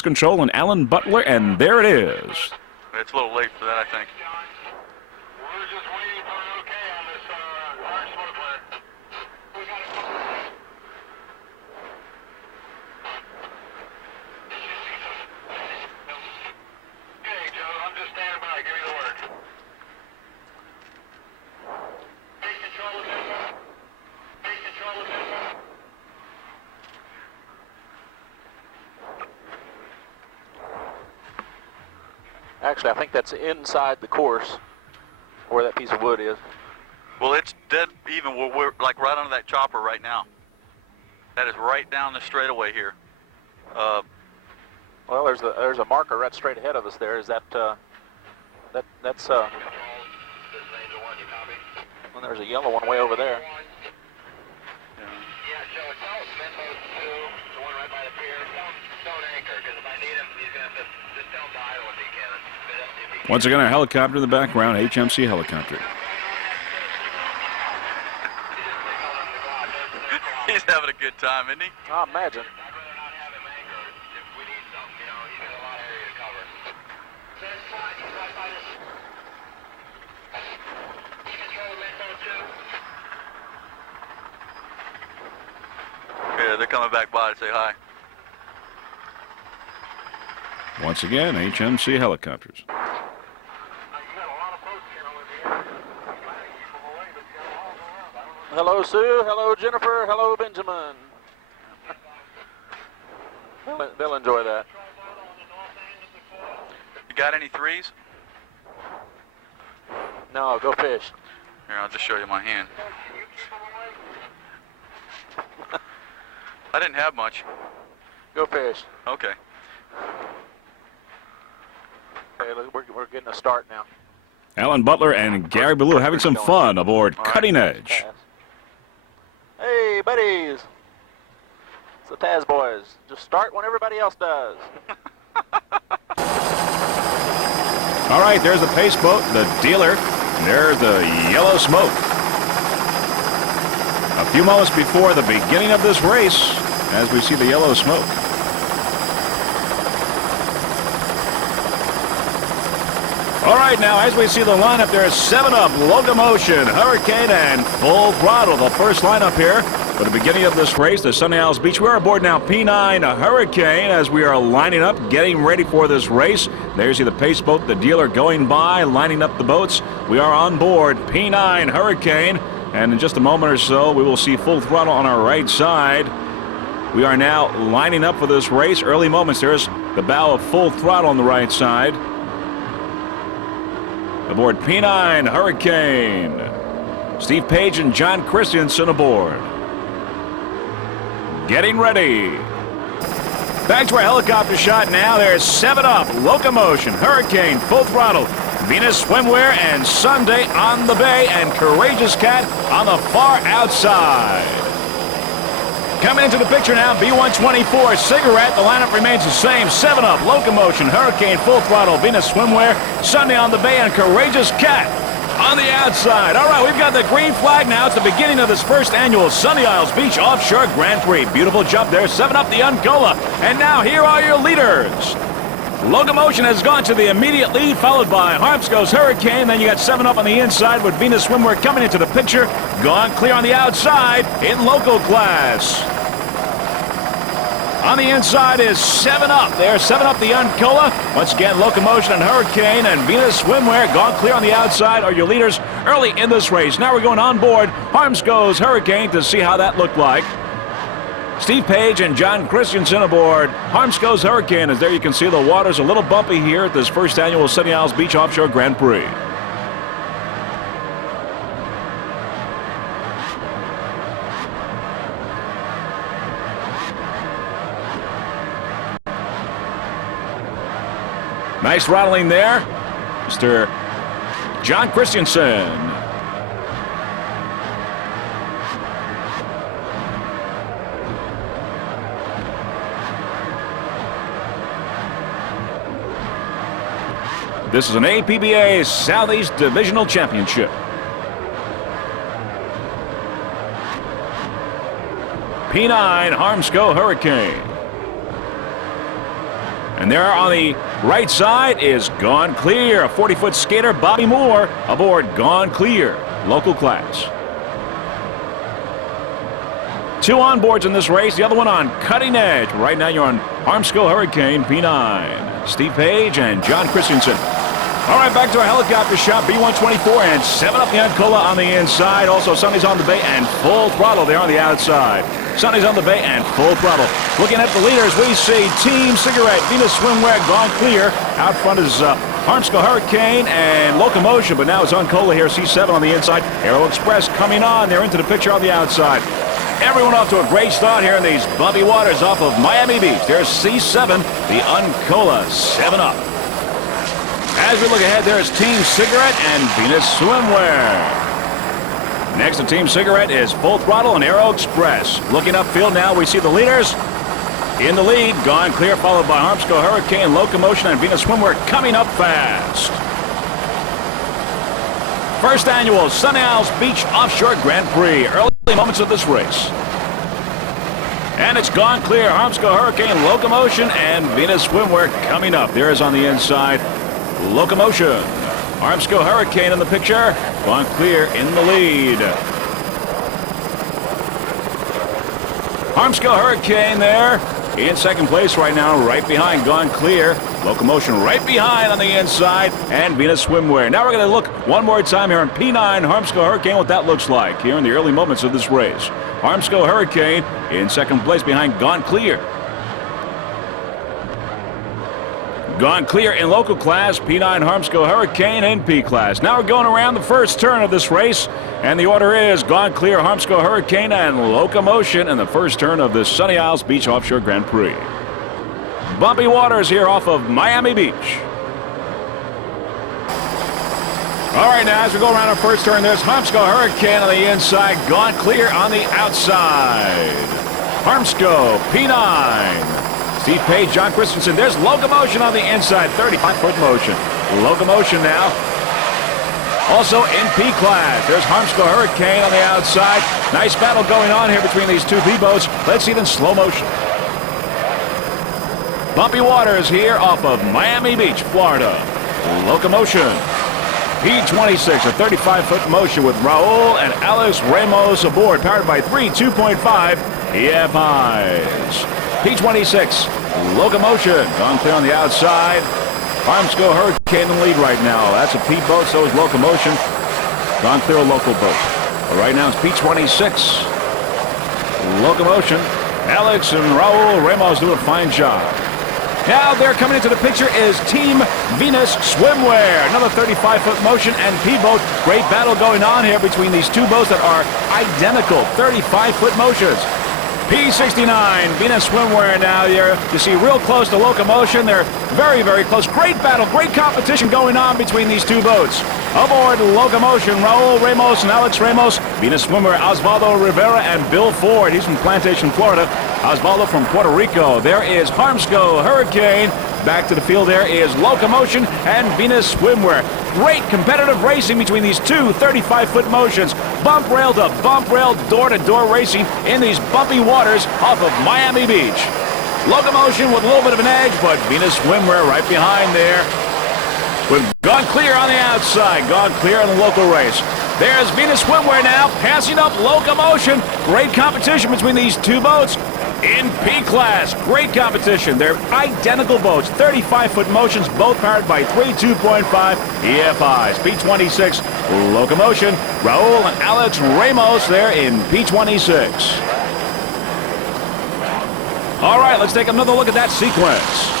Control and Alan Butler, and there it is. It's a little late for that, I think. We're just waiting for an okay on this large smoke plant. We got it. Okay, Joe, I'm just standing by. Give me the word. Take control of this one. Take control of this one. Actually, I think that's inside the course where that piece of wood is. Well, it's dead even. We're like right under that chopper right now. That is right down the straightaway here. Well, there's a marker right straight ahead of us there. Is that that's well, there's a yellow one way over there. Yeah, Joe, tell Menbo's 2, the one right by the pier. Don't anchor, because if I need him, he's going to have to just tell him to idle if he can. Once again, a helicopter in the background, HMC helicopter. He's having a good time, isn't he? I imagine. I'd rather not have him anchor if we need something, you know, he's got a lot of area to cover. He's right by this. Control Menbo 2. Yeah, they're coming back by to say hi. Once again, HMC helicopters. Hello, Sue. Hello, Jennifer. Hello, Benjamin. They'll enjoy that. You got any threes? No, go fish. Here, I'll just show you my hand. I didn't have much. Go fish. Okay. Okay, look, we're getting a start now. Alan Butler and Gary Ballou having some fun aboard Cutting Edge. Hey, buddies. It's the Taz boys. Just start when everybody else does. All right, there's the pace boat, the dealer. And there's the yellow smoke. A few moments before the beginning of this race, as we see the yellow smoke. All right, now, as we see the lineup, there's 7-Up, Locomotion, Hurricane, and Full Throttle. The first lineup here for the beginning of this race, the Sunny Isles Beach. We're aboard now P9 Hurricane as we are lining up, getting ready for this race. There you see the pace boat, the dealer going by, lining up the boats. We are on board P9 Hurricane, and in just a moment or so, we will see Full Throttle on our right side. We are now lining up for this race. Early moments, there's the bow of Full Throttle on the right side. Aboard P9 Hurricane. Steve Page and John Christensen aboard. Getting ready. Back to our helicopter shot now. There's 7-Up, Locomotion, Hurricane, Full Throttle, Venus Swimwear, and Sunday on the bay, and Courageous Cat on the far outside. Coming into the picture now, B-124, Cigarette. The lineup remains the same. 7-Up, Locomotion, Hurricane, Full Throttle, Venus Swimwear, Sunday on the bay, and Courageous Cat on the outside. All right, we've got the green flag now. It's the beginning of this first annual Sunny Isles Beach Offshore Grand Prix. Beautiful jump there. 7-Up, the Uncola. And now here are your leaders. Locomotion has gone to the immediate lead, followed by Harmsco's Hurricane. Then you got 7-Up on the inside with Venus Swimwear coming into the picture. Gone clear on the outside in local class. On the inside is 7-Up. There's 7-Up, the Uncola. Once again, Locomotion and Hurricane and Venus Swimwear gone clear on the outside are your leaders early in this race. Now we're going on board Harmsco's Hurricane to see how that looked like. Steve Page and John Christensen aboard Harmsco's Hurricane. As there you can see, the water's a little bumpy here at this first annual Sunny Isles Beach Offshore Grand Prix. Nice throttling there, Mr. John Christensen. This is an APBA Southeast Divisional Championship. P9 Harmsco Hurricane. And there on the right side is Gone Clear, a 40-foot skater, Bobby Moore, aboard Gone Clear, local class. 2 onboards in this race, the other one on Cutting Edge. Right now you're on Harmsco Hurricane P9. Steve Page and John Christensen. All right, back to our helicopter shot, B-124 and 7-Up the Uncola on the inside. Also, Sonny's on the bay and full throttle there on the outside. Sonny's on the bay and full throttle. Looking at the leaders, we see Team Cigarette, Venus Swimwear, Gone Clear. Out front is Harmsco Hurricane and Locomotion, but now it's Uncola here, C7 on the inside. Aero Express coming on. They're into the picture on the outside. Everyone off to a great start here in these bumpy waters off of Miami Beach. There's C7, the Uncola 7-Up. As we look ahead, there's Team Cigarette and Venus Swimwear. Next to Team Cigarette is Full Throttle and Aero Express. Looking upfield now, we see the leaders. In the lead, Gone Clear, followed by Harmsco Hurricane, Locomotion, and Venus Swimwear coming up fast. First annual Sunny Isles Beach Offshore Grand Prix. Early moments of this race. And it's Gone Clear, Harmsco Hurricane, Locomotion, and Venus Swimwear coming up. There is on the inside Locomotion. Harmsco Hurricane in the picture. Gone Clear in the lead. Harmsco Hurricane there in second place right now, right behind Gone Clear. Locomotion right behind on the inside, and Venus Swimwear. Now we're going to look one more time here on P9 Harmsco Hurricane, what that looks like here in the early moments of this race. Harmsco Hurricane in second place behind Gone Clear. Gone Clear in local class, P9 Harmsco Hurricane in P class. Now we're going around the first turn of this race, and the order is Gone Clear, Harmsco Hurricane, and Locomotion in the first turn of this Sunny Isles Beach Offshore Grand Prix. Bumpy waters here off of Miami Beach. All right, now as we go around our first turn, there's Harmsco Hurricane on the inside, Gone Clear on the outside. Harmsco, P9. Steve Page, John Christensen. There's Locomotion on the inside, 35-foot motion. Locomotion now. Also in P class, there's Harmsco Hurricane on the outside. Nice battle going on here between these two P boats. Let's see it in slow motion. Bumpy waters here off of Miami Beach, Florida. Locomotion. P26, a 35-foot motion with Raul and Alex Ramos aboard, powered by 3 2.5 EFIs. P26, Locomotion, Gone Clear on the outside. Harmsco Hurricane in the lead right now. That's a P boat, so is Locomotion. Gone Clear, a local boat. But right now it's P26, Locomotion. Alex and Raul Ramos do a fine job. Now they're coming into the picture is Team Venus Swimwear. Another 35-foot motion and P-boat. Great battle going on here between these two boats that are identical 35-foot motions. P69, Venus Swimwear now here. You see real close to Locomotion. They're very, very close. Great battle, great competition going on between these two boats. Aboard Locomotion, Raul Ramos and Alex Ramos. Venus Swimwear, Osvaldo Rivera and Bill Ford. He's from Plantation, Florida. Osvaldo from Puerto Rico. There is Harmsco Hurricane. Back to the field there is Locomotion and Venus Swimwear. Great competitive racing between these two 35-foot motions. Bump rail to bump rail, door-to-door racing in these bumpy waters off of Miami Beach. Locomotion with a little bit of an edge, but Venus Swimwear right behind there. With Gone Clear on the outside. Gone Clear in the local race. There's Venus Swimwear now passing up Locomotion. Great competition between these two boats. In P class, great competition. They're identical boats, 35-foot motions, both powered by 3 2.5 EFIs. P26, Locomotion, Raul and Alex Ramos there in P26. All right, let's take another look at that sequence.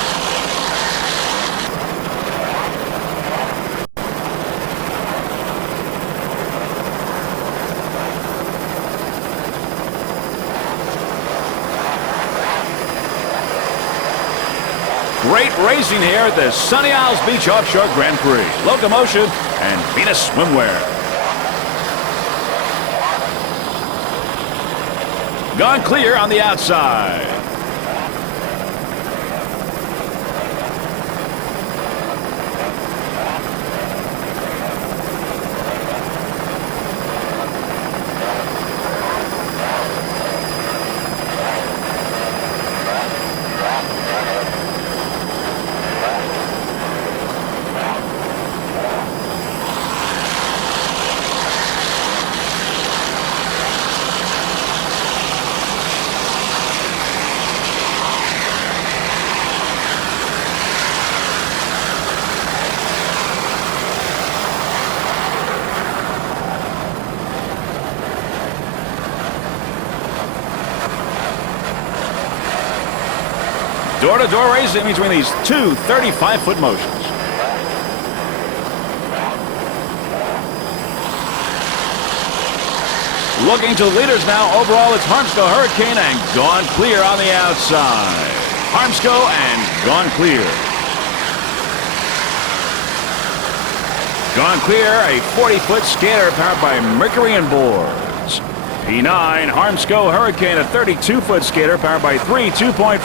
Great racing here at the Sunny Isles Beach Offshore Grand Prix. Locomotion and Venus Swimwear. Gone Clear on the outside. Door-to-door racing between these two 35-foot motions. Looking to the leaders now. Overall, it's Harmsco Hurricane and Gone Clear on the outside. Harmsco and Gone Clear. Gone Clear, a 40-foot skater powered by Mercury and boards. P9, Harmsco Hurricane, a 32-foot skater powered by three 2.5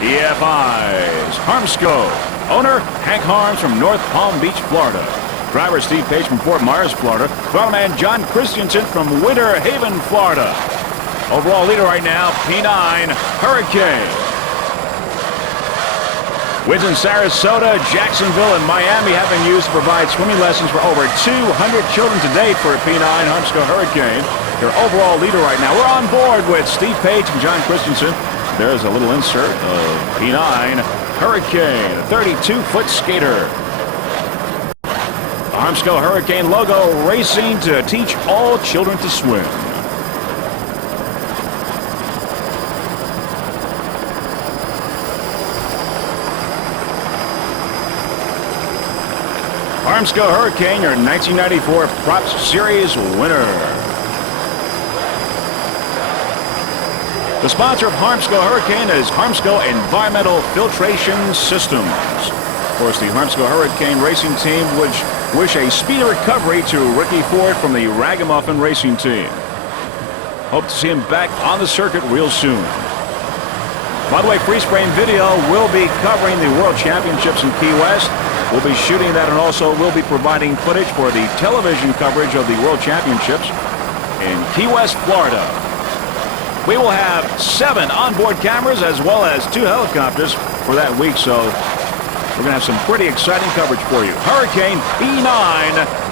EFIs. Harmsco, owner Hank Harms from North Palm Beach, Florida. Driver Steve Page from Fort Myers, Florida. Throttle John Christensen from Winter Haven, Florida. Overall leader right now, P9, Hurricane. Wins in Sarasota, Jacksonville, and Miami have been used to provide swimming lessons for over 200 children to date for P9 Harmsco Hurricane. Their overall leader right now. We're on board with Steve Page and John Christensen. There's a little insert of P9 Hurricane, a 32-foot skater. Harmsco Hurricane logo, racing to teach all children to swim. Harmsco Hurricane, your 1994 Props Series winner. The sponsor of Harmsco Hurricane is Harmsco Environmental Filtration Systems. Of course, the Harmsco Hurricane racing team would wish a speedy recovery to Ricky Ford from the Ragamuffin racing team. Hope to see him back on the circuit real soon. By the way, Freeze Frame Video will be covering the World Championships in Key West. We'll be shooting that, and also we'll be providing footage for the television coverage of the World Championships in Key West, Florida. We will have 7 onboard cameras as well as 2 helicopters for that week, so we're going to have some pretty exciting coverage for you. Hurricane P9,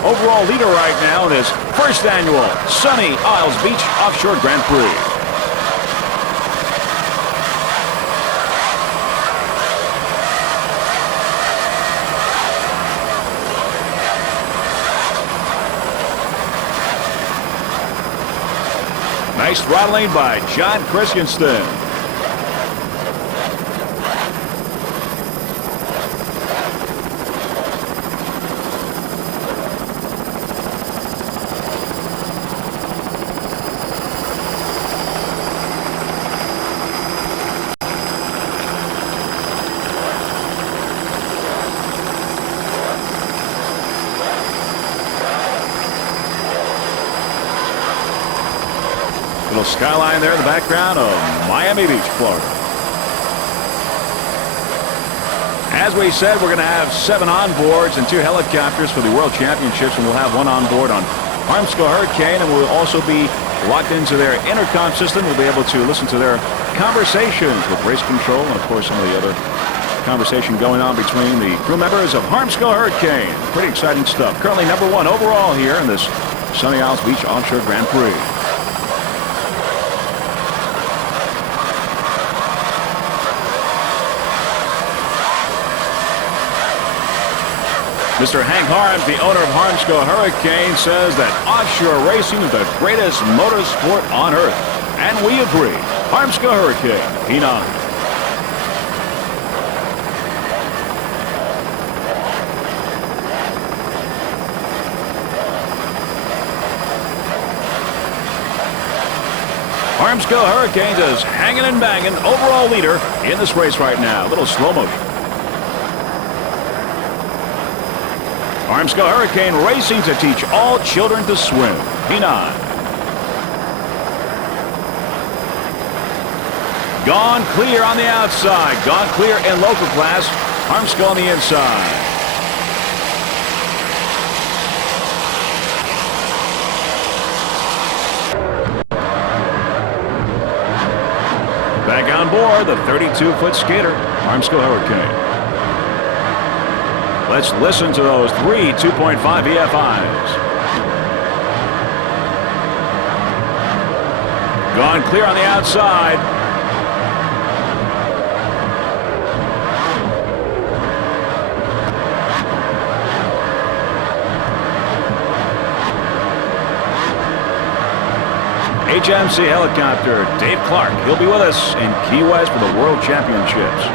overall leader right now in this first annual Sunny Isles Beach Offshore Grand Prix. Nice throttling by John Christensen. Little skyline there in the background of Miami Beach, Florida. As we said, we're going to have 7 onboards and 2 helicopters for the World Championships, and we'll have 1 onboard on Harmsco Hurricane, and we'll also be locked into their intercom system. We'll be able to listen to their conversations with race control and, of course, some of the other conversation going on between the crew members of Harmsco Hurricane. Pretty exciting stuff. Currently number 1 overall here in this Sunny Isles Beach Offshore Grand Prix. Mr. Hank Harms, the owner of Harmsco Hurricane, says that offshore racing is the greatest motorsport on earth. And we agree. Harmsco Hurricane, P9. Harmsco Hurricane is hanging and banging, overall leader in this race right now. A little slow motion. Harmsco Hurricane racing to teach all children to swim. P9. Gone Clear on the outside. Gone Clear in local class. Harmsco on the inside. Back on board, the 32-foot skater, Harmsco Hurricane. Let's listen to those 3 2.5 EFIs. Gone Clear on the outside. HMC helicopter, Dave Clark. He'll be with us in Key West for the World Championships.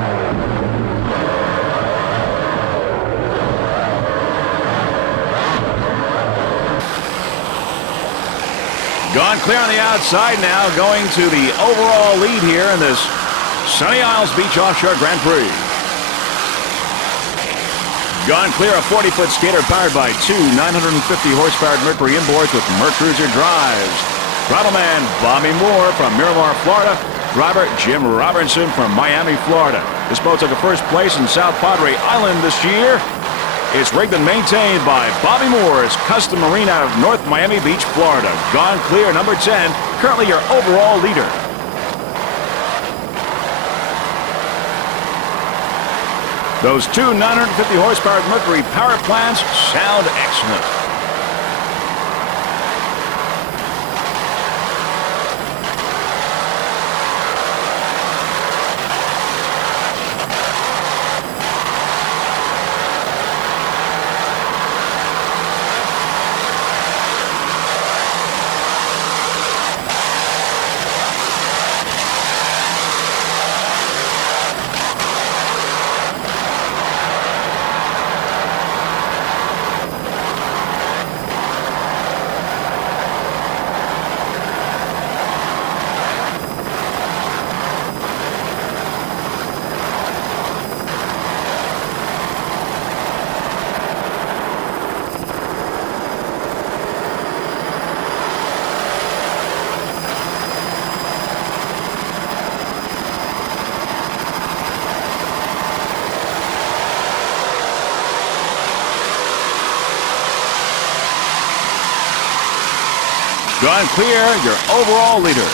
Gone clear on the outside now, going to the overall lead here in this Sunny Isles Beach Offshore Grand Prix. Gone clear, a 40-foot skater powered by two 950-horsepower Mercury inboards with Mercruiser drives. Throttle man Bobby Moore from Miramar, Florida. Driver Jim Robertson from Miami, Florida. This boat took a first place in South Padre Island this year. It's rigged and maintained by Bobby Moore's Custom Marine out of North Miami Beach, Florida. Gone clear, number 10, currently your overall leader. Those two 950 horsepower Mercury power plants sound excellent. Gone clear, your overall leader.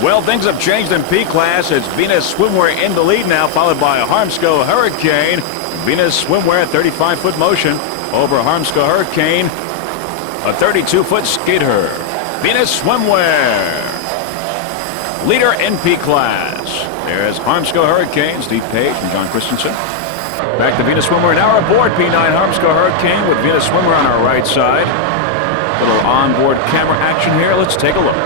Well, things have changed in P-Class. It's Venus Swimwear in the lead now, followed by Harmsco Hurricane. Venus Swimwear, 35-foot motion over Harmsco Hurricane, a 32-foot skater. Venus Swimwear, leader in P-Class. There's Harmsco Hurricane, Steve Page and John Christensen. Back to Venus Swimwear now aboard P9 Harmsco Hurricane with Venus Swimwear on our right side. Little onboard camera action here. Let's take a look.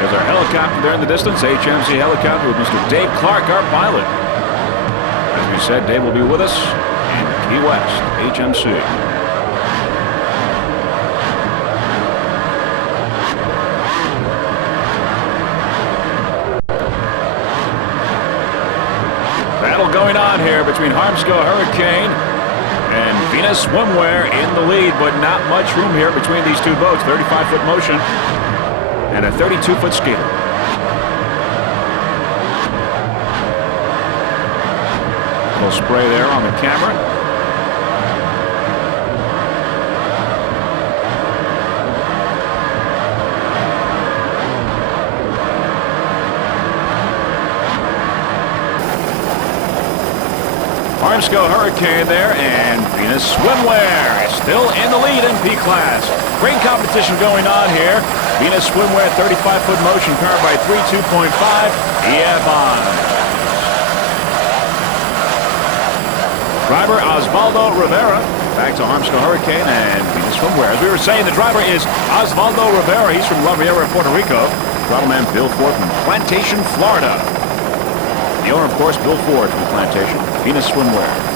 There's our helicopter there in the distance, HMC helicopter with Mr. Dave Clark, our pilot. As we said, Dave will be with us in Key West, HMC. Battle going on here between Harmsco Hurricane and Venus Swimwear in the lead, but not much room here between these two boats. 35-foot motion and a 32-foot skater. A little spray there on the camera. Harmsco Hurricane there, and Venus Swimwear is still in the lead in P-Class. Great competition going on here. Venus Swimwear, 35-foot motion powered by 3.2.5 EFI. Driver Osvaldo Rivera. Back to Harmsco Hurricane and Venus Swimwear. As we were saying, the driver is Osvaldo Rivera. He's from La Riviera, Puerto Rico. Throttleman Bill Ford from Plantation, Florida. The owner, of course, Bill Ford from Plantation. Venus Swimwear.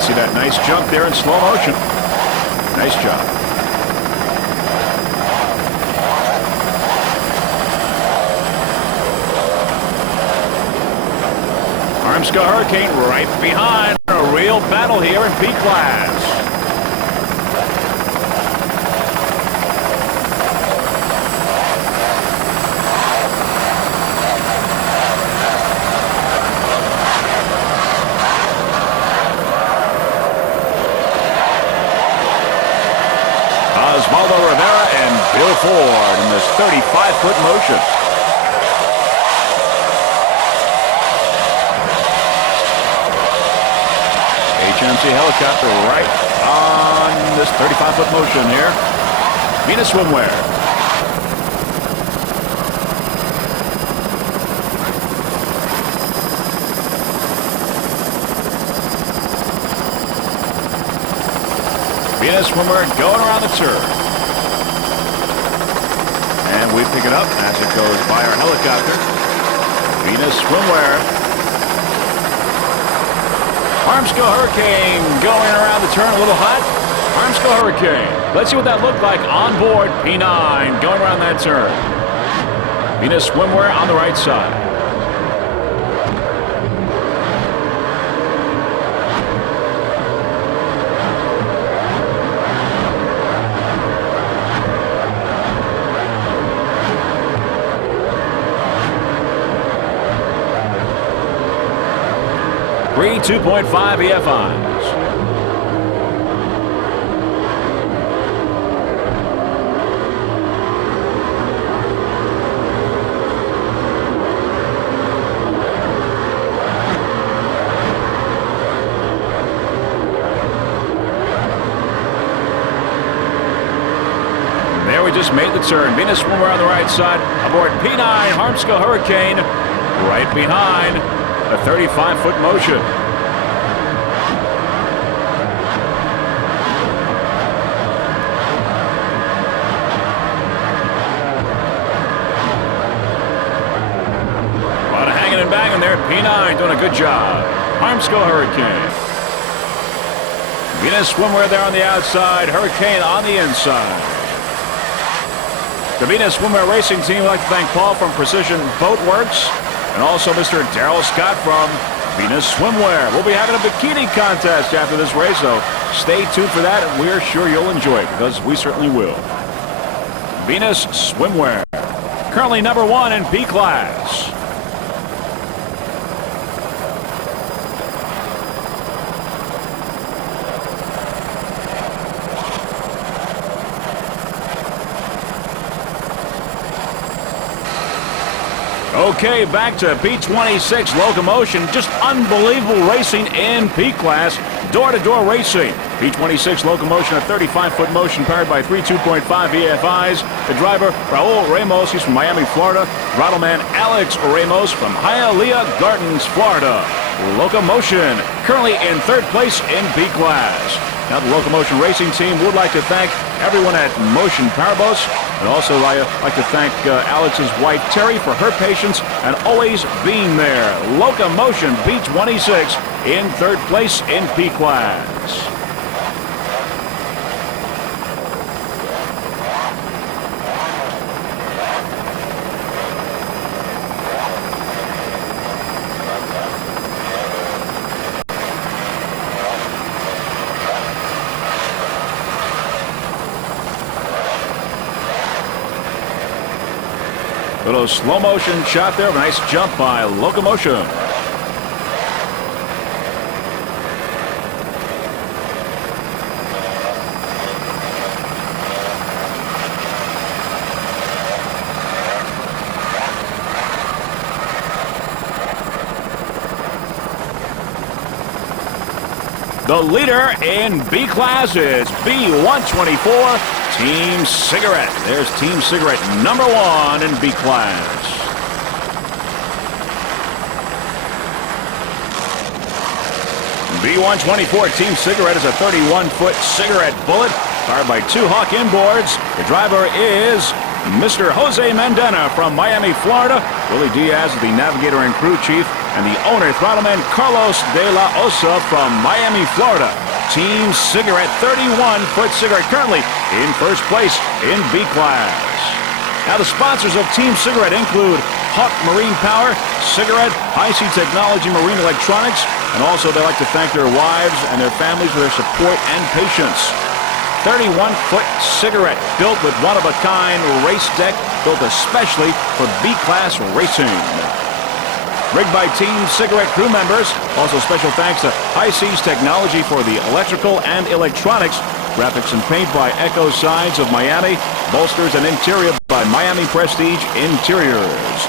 See that nice jump there in slow motion. Nice job. Harmsco Hurricane right behind. A real battle here in B class. Osvaldo Rivera and Bill Ford in this 35-foot motion. HMC helicopter right on this 35-foot motion here. Venus Swimwear. Venus Swimwear going around the turn. And we pick it up as it goes by our helicopter. Venus Swimwear. Harmsco Hurricane going around the turn a little hot. Harmsco Hurricane. Let's see what that looked like on board. P9 going around that turn. Venus Swimwear on the right side. Prix 2.5 EFIs. There we just made the turn. Venus Swimwear on the right side. Aboard P9 Harmsco Hurricane right behind. A 35-foot motion. A lot of hanging and banging there. P9 doing a good job. Harmsco Hurricane. Venus Swimwear there on the outside. Hurricane on the inside. The Venus Swimwear Racing Team would like to thank Paul from Precision Boat Works. And also Mr. Daryl Scott from Venus Swimwear. We'll be having a bikini contest after this race, so stay tuned for that, and we're sure you'll enjoy it, because we certainly will. Venus Swimwear, currently #1 in B class. Okay, back to B-26 locomotion. Just unbelievable racing in P class. Door-to-door racing. B-26 locomotion, a 35-foot motion powered by 3 2.5 EFIs. The driver, Raul Ramos, he's from Miami, Florida. Throttle man, Alex Ramos from Hialeah Gardens, Florida. Locomotion, currently in 3rd place in B class. Now the Locomotion Racing Team would like to thank everyone at Motion Powerboats, and also I'd like to thank Alex's wife Terry for her patience and always being there. Locomotion B-26 in 3rd place in P class. Little slow motion shot there. A nice jump by Locomotion. The leader in B class is B-124. Team Cigarette. There's Team Cigarette, #1 in B class. B-124 Team Cigarette is a 31-foot cigarette bullet fired by 2 Hawk inboards. The driver is Mr. Jose Mendana from Miami, Florida. Willie Diaz is the navigator and crew chief, and the owner, throttleman Carlos de la Osa from Miami, Florida. Team Cigarette, 31-foot cigarette, currently in 1st place in B class. Now the sponsors of Team Cigarette include Hawk Marine Power, Cigarette, High Sea Technology, Marine Electronics, and also they'd like to thank their wives and their families for their support and patience. 31-foot Cigarette, built with one-of-a-kind race deck, built especially for B-class racing. Rigged by Team Cigarette crew members. Also special thanks to High Seas Technology for the electrical and electronics. Graphics and paint by Echo Sides of Miami. Bolsters and interior by Miami Prestige Interiors.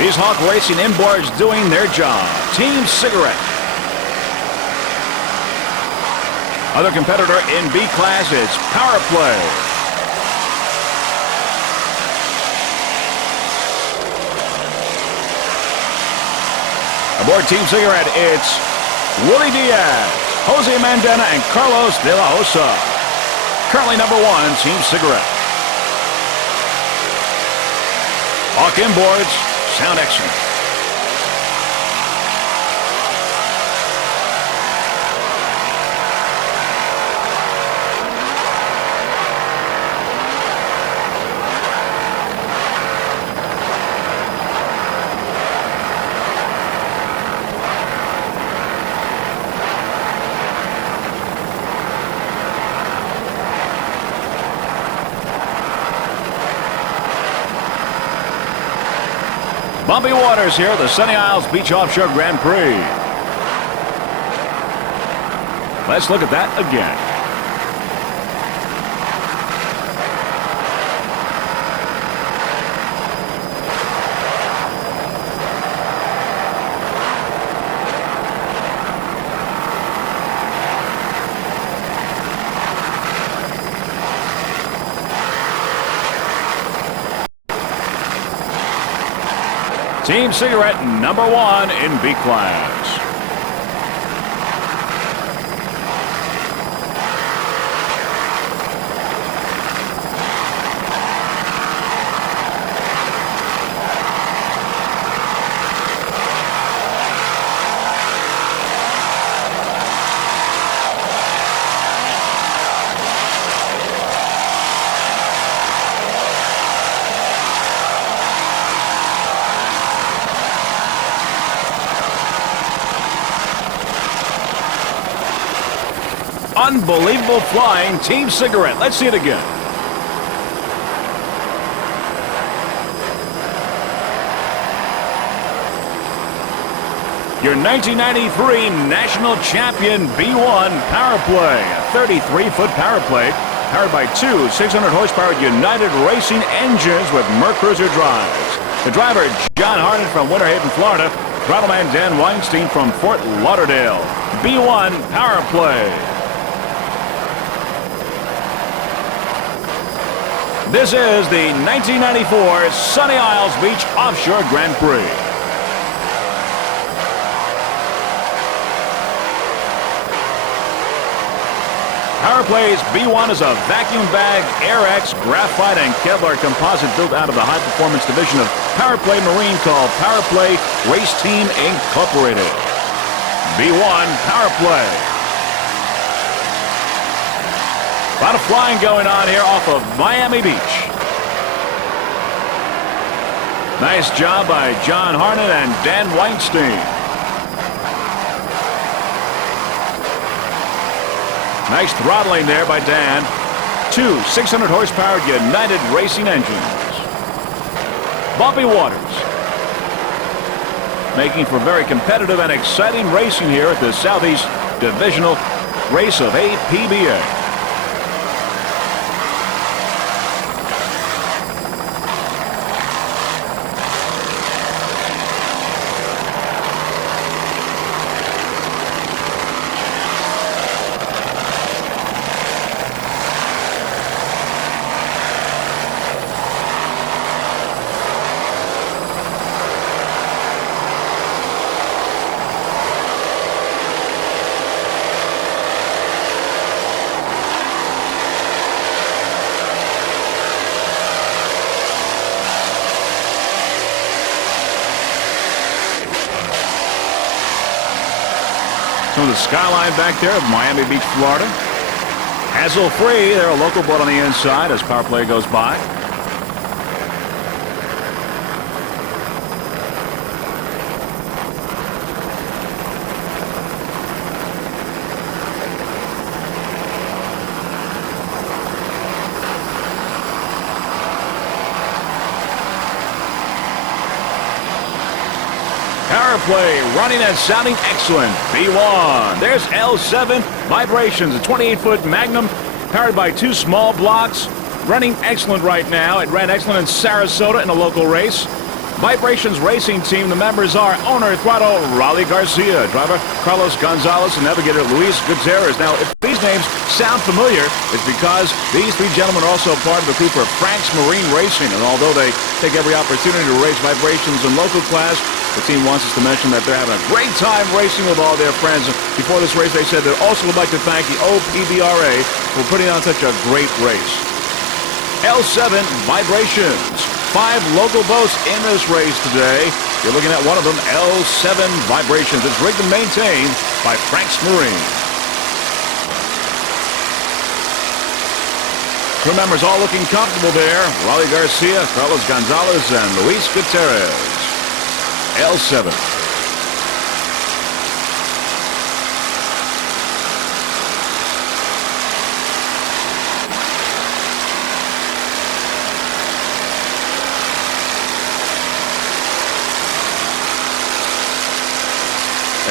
These Hawk Racing inboards doing their job. Team Cigarette. Other competitor in B-class is Powerplay. Aboard Team Cigarette, it's Willie Diaz, Jose Mandana, and Carlos de la Osa. Currently number 1, Team Cigarette. Hawk inboards, sound excellent. Bumpy waters here at the Sunny Isles Beach Offshore Grand Prix. Let's look at that again. Team Cigarette, number 1 in B-class. Unbelievable flying, Team Cigarette. Let's see it again. Your 1993 national champion B1 Powerplay, a 33-foot Powerplay, powered by two 600-horsepower United Racing engines with Mercruiser drives. The driver, John Harden from Winter Haven, Florida. Throttleman Dan Weinstein from Fort Lauderdale. B1 Powerplay. This is the 1994 Sunny Isles Beach Offshore Grand Prix. Powerplay's B1 is a vacuum bag, AirX, graphite, and Kevlar composite built out of the high-performance division of Powerplay Marine called Powerplay Race Team Incorporated. B1 Powerplay. A lot of flying going on here off of Miami Beach. Nice job by John Harnan and Dan Weinstein. Nice throttling there by Dan. Two 600-horsepower United Racing engines. Bumpy waters. Making for very competitive and exciting racing here at the Southeast Divisional race of APBA. Some of the skyline back there of Miami Beach, Florida. Hassle-free, they're a local boat on the inside as Powerplay goes by. play, running and sounding excellent. B1. There's L7 Vibrations, a 28-foot Magnum powered by 2 small blocks. Running excellent right now. It ran excellent in Sarasota in a local race. Vibrations Racing Team, the members are owner Throttle Raleigh Garcia, driver Carlos Gonzalez, and navigator Luis Gutierrez. Now, if these names sound familiar, it's because these 3 gentlemen are also part of the crew for Frank's Marine Racing, and although they take every opportunity to race Vibrations in local class, the team wants us to mention that they're having a great time racing with all their friends. Before this race, they said they also would like to thank the APBA for putting on such a great race. L7 Vibrations. 5 local boats in this race today. You're looking at one of them, L7 Vibrations. It's rigged and maintained by Frank's Marine. Crew members all looking comfortable there. Raleigh Garcia, Carlos Gonzalez, and Luis Gutierrez. L7.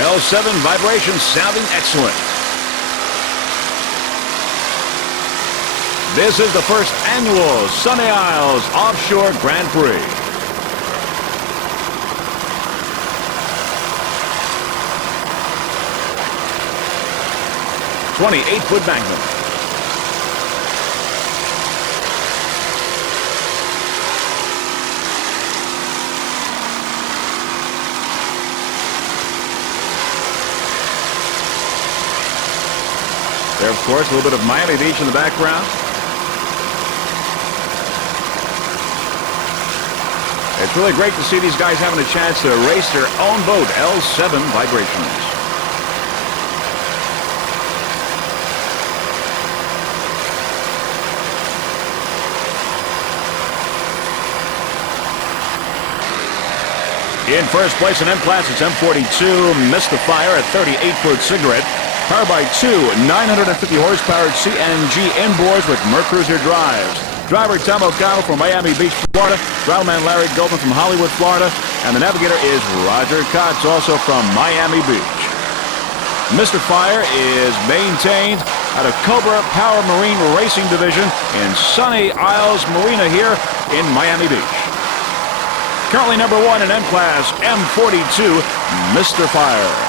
L7 Vibrations sounding excellent. This is the first annual Sunny Isles Offshore Grand Prix. "28-foot Magnum. There, of course, a little bit of Miami Beach in the background. It's really great to see these guys having a chance to race their own boat, L7 Vibrations. In first place in M class, it's M42 Mystifier at 38-foot Cigarette. Powered by 2 950 horsepower CNG inboards with Mercruiser drives. Driver Tom O'Connell from Miami Beach, Florida. Driverman Larry Goldman from Hollywood, Florida. And the navigator is Roger Cox, also from Miami Beach. Mystifier is maintained at a Cobra Power Marine Racing Division in Sunny Isles Marina here in Miami Beach. Currently number 1 in M class, M42 Mystifier.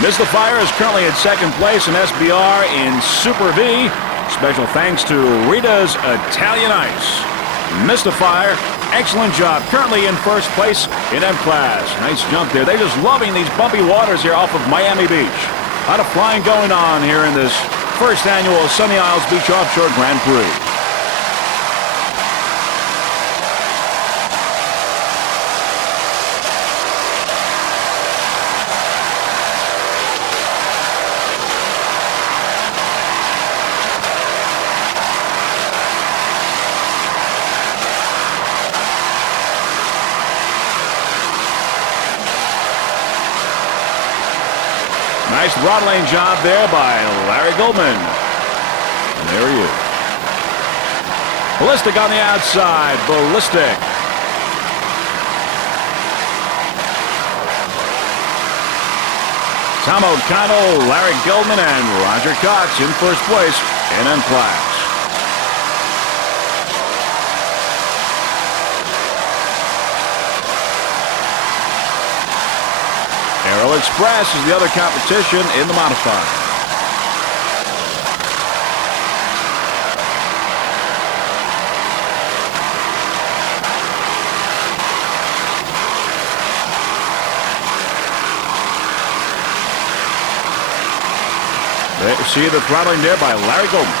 Mystifier is currently in second place in SBR in Super V. Special thanks to Rita's Italian Ice. Mystifier, excellent job. Currently in first place in M class. Nice jump there. They're just loving these bumpy waters here off of Miami Beach. A lot of flying going on here in this first annual Sunny Isles Beach Offshore Grand Prix. Nice throttling job there by Larry Goldman. And there he is. Ballistic on the outside. Ballistic. Tom O'Connell, Larry Goldman, and Roger Cox in first place in M class. Aero Express is the other competition in the modified. There you see the throttling there by Larry Goldman.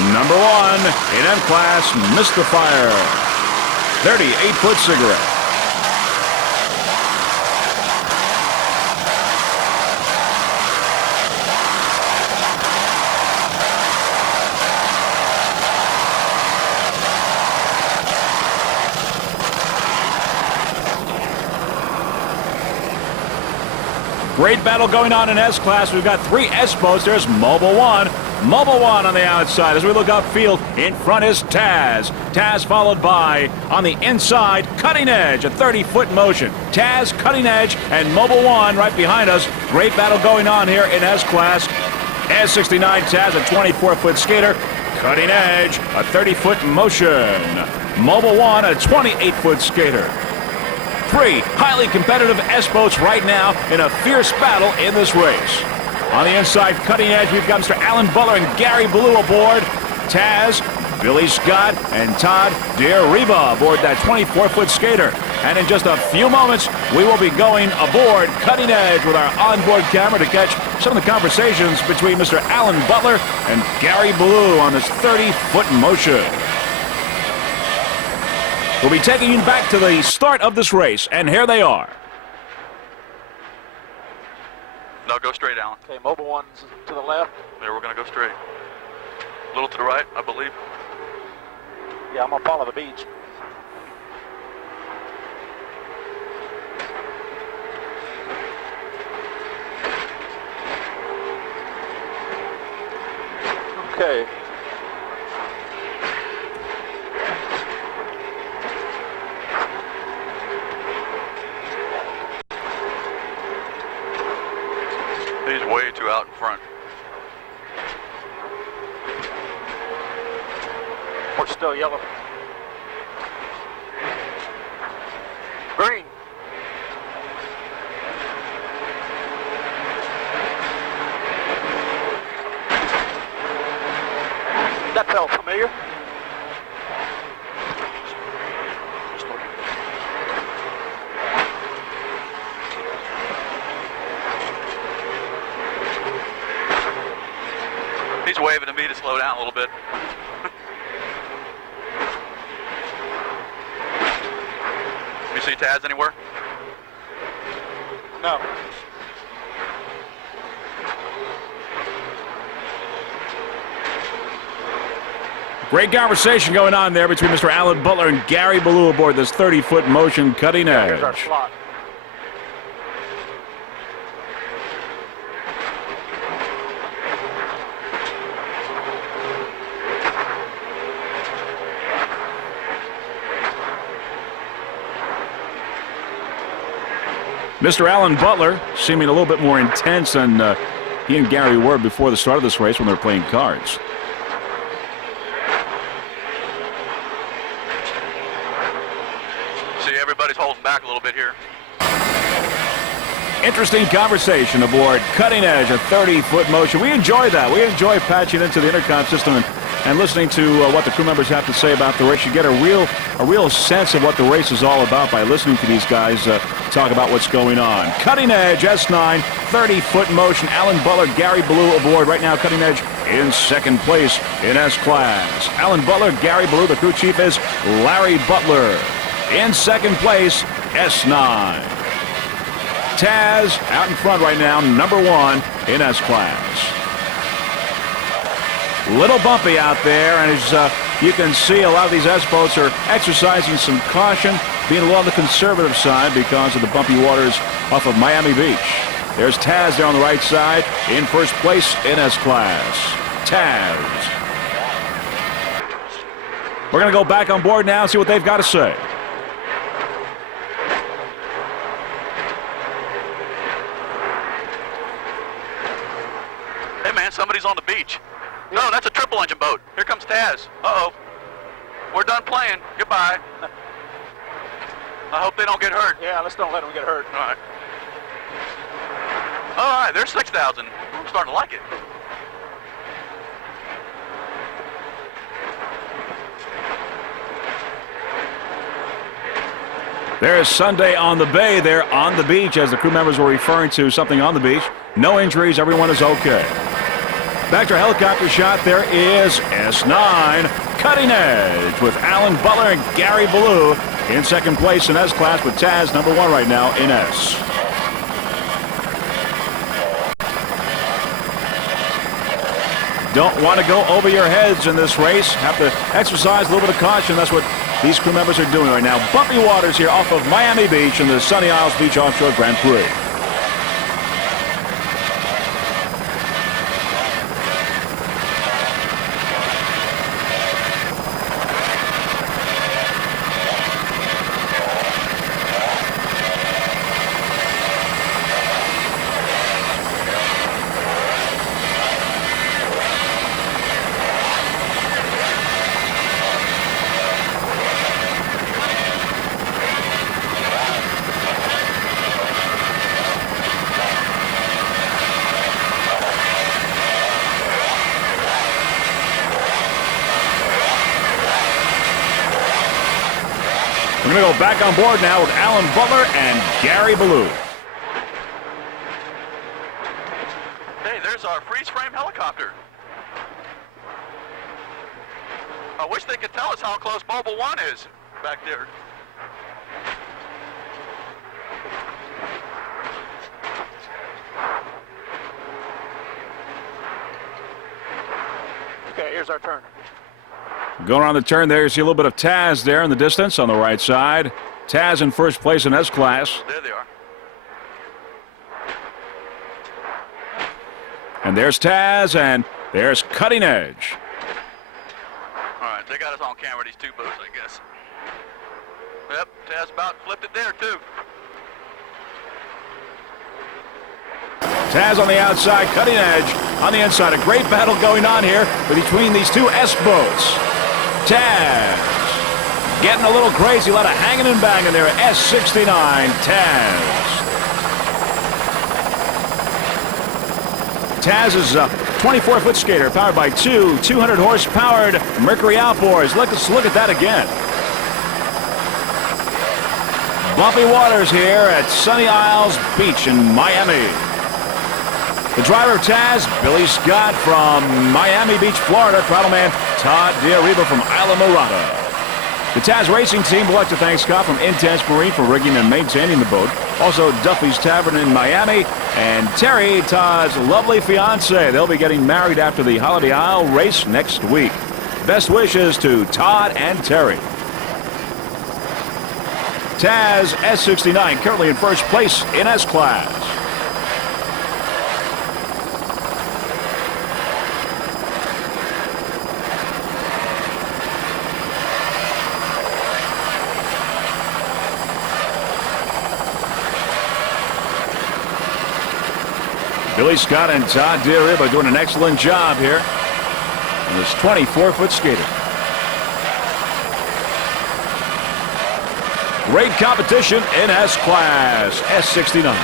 Number 1 in M class, Mystifier. 38-foot cigarette. Great battle going on in S-Class. We've got 3 S-boats. There's Mobile One. Mobile One on the outside. As we look upfield, in front is Taz. Taz followed by, on the inside, Cutting Edge, a 30-foot motion. Taz, Cutting Edge, and Mobile One right behind us. Great battle going on here in S-Class. S69 Taz, a 24-foot skater. Cutting Edge, a 30-foot motion. Mobile One, a 28-foot skater. 3 highly competitive S-boats right now in a fierce battle in this race. On the inside, Cutting Edge, we've got Mr. Alan Butler and Gary Ballou aboard. Taz, Billy Scott, and Todd DeRiva aboard that 24-foot skater. And in just a few moments, we will be going aboard Cutting Edge with our onboard camera to catch some of the conversations between Mr. Alan Butler and Gary Ballou on this 30-foot motion. We'll be taking you back to the start of this race, and here they are. No, go straight, Alan. Okay, Mobile One's to the left. Yeah, we're going to go straight. A little to the right, I believe. Yeah, I'm going to follow the beach. Okay. He's way too out in front. We're still yellow. Green. That felt familiar. He's waving to me to slow down a little bit. You see Taz anywhere? No. Great conversation going on there between Mr. Alan Butler and Gary Ballou aboard this 30-foot motion Cutting Edge. Here's our slot. Mr. Alan Butler seeming a little bit more intense than he and Gary were before the start of this race when they were playing cards. See, everybody's holding back a little bit here. Interesting conversation aboard Cutting Edge, a 30-foot motion. We enjoy that. We enjoy patching into the intercom system and listening to what the crew members have to say about the race. You get a real sense of what the race is all about by listening to these guys talk about what's going on. Cutting Edge, S9, 30-foot motion. Alan Butler, Gary Ballou aboard. Right now, Cutting Edge in second place in S-Class. Alan Butler, Gary Ballou. The crew chief is Larry Butler. In second place, S9. Taz out in front right now, number 1 in S-Class. Little bumpy out there, and as you can see, a lot of these S-boats are exercising some caution, being a little on the conservative side because of the bumpy waters off of Miami Beach. There's Taz there on the right side, in first place in S-Class. Taz. We're going to go back on board now and see what they've got to say. Hey, man, somebody's on the beach. No, that's a triple engine boat. Here comes Taz. Uh-oh. We're done playing. Goodbye. I hope they don't get hurt. Yeah, let's don't let them get hurt. All right. All right, there's 6,000. I'm starting to like it. There's Sunday on the bay there on the beach, as the crew members were referring to something on the beach. No injuries, everyone is okay. Back to a helicopter shot. There is S9 Cutting Edge with Alan Butler and Gary Ballou in second place in S-Class, with Taz number 1 right now in S. Don't want to go over your heads in this race. Have to exercise a little bit of caution. That's what these crew members are doing right now. Bumpy waters here off of Miami Beach in the Sunny Isles Beach Offshore Grand Prix. We're going to go back on board now with Alan Butler and Gary Ballou. Hey, there's our freeze-frame helicopter. I wish they could tell us how close Mobile 1 is back there. Okay, here's our turn. Going around the turn there, you see a little bit of Taz there in the distance on the right side. Taz in first place in S-Class. There they are. And there's Taz, and there's Cutting Edge. All right, they got us on camera, these two boats, I guess. Yep, Taz about flipped it there, too. Taz on the outside, Cutting Edge on the inside. A great battle going on here between these two S-boats. Taz getting a little crazy, a lot of hanging and banging there. S69 Taz. Taz is a 24-foot skater powered by two 200-horse-powered Mercury outboards. Let's look at that again. Bumpy waters here at Sunny Isles Beach in Miami. The driver of Taz, Billy Scott from Miami Beach, Florida. Throttle-man Todd D'Ariba from Isla Morada. The Taz racing team would like to thank Scott from Intense Marine for rigging and maintaining the boat. Also, Duffy's Tavern in Miami, and Terry, Todd's lovely fiance. They'll be getting married after the Holiday Isle race next week. Best wishes to Todd and Terry. Taz S69 currently in first place in S-Class. Billy Scott and Todd D'Ariba doing an excellent job here on this 24-foot skater. Great competition in S-Class, S69.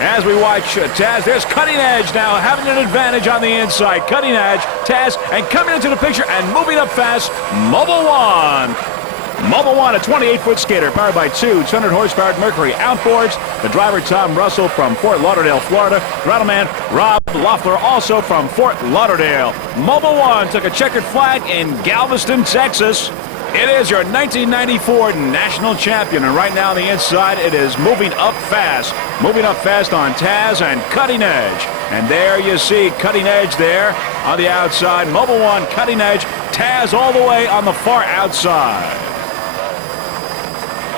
As we watch Taz, there's Cutting Edge now having an advantage on the inside. Cutting Edge, Taz, and coming into the picture and moving up fast, Mobile 1. Mobile 1, a 28-foot skater powered by two 200-horsepower Mercury outboards. The driver, Tom Russell from Fort Lauderdale, Florida. Rattleman Rob Loeffler, also from Fort Lauderdale. Mobile 1 took a checkered flag in Galveston, Texas. It is your 1994 national champion, and right now on the inside, it is moving up fast. Moving up fast on Taz and Cutting Edge. And there you see Cutting Edge there on the outside. Mobile 1, Cutting Edge, Taz all the way on the far outside.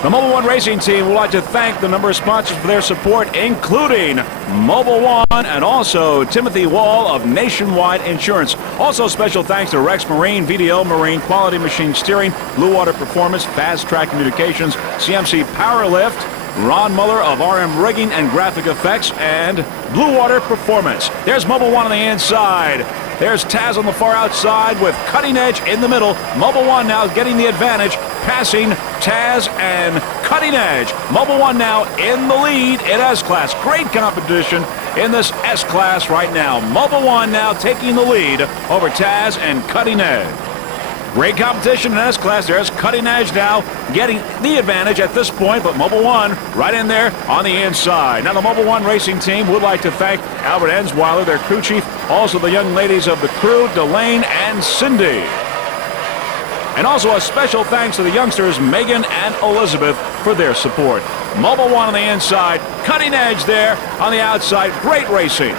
The Mobile 1 racing team would like to thank the number of sponsors for their support, including Mobile 1 and also Timothy Wall of Nationwide Insurance. Also special thanks to Rex Marine, VDL Marine, Quality Machine Steering, Blue Water Performance, Fast Track Communications, CMC Powerlift, Ron Muller of RM Rigging and Graphic Effects, and Blue Water Performance. There's Mobile 1 on the inside. There's Taz on the far outside with Cutting Edge in the middle. Mobile 1 now getting the advantage, passing Taz and Cutting Edge. Mobile 1 now in the lead in S-Class. Great competition in this S-Class right now. Mobile 1 now taking the lead over Taz and Cutting Edge. Great competition in S-Class. There's Cutting Edge now getting the advantage at this point, but Mobil 1 right in there on the inside. Now the Mobil 1 racing team would like to thank Albert Ensweiler, their crew chief, also the young ladies of the crew, Delane and Cindy. And also a special thanks to the youngsters, Megan and Elizabeth, for their support. Mobil 1 on the inside, Cutting Edge there on the outside. Great racing.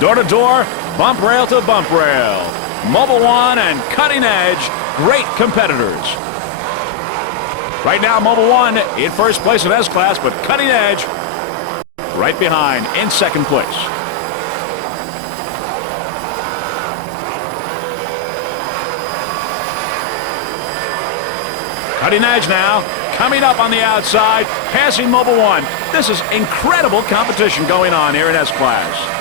Door to door, bump rail to bump rail. Mobil 1 and Cutting Edge, great competitors. Right now, Mobil 1 in first place in S-Class, but Cutting Edge right behind in second place. Cutting Edge now, coming up on the outside, passing Mobil 1. This is incredible competition going on here in S-Class.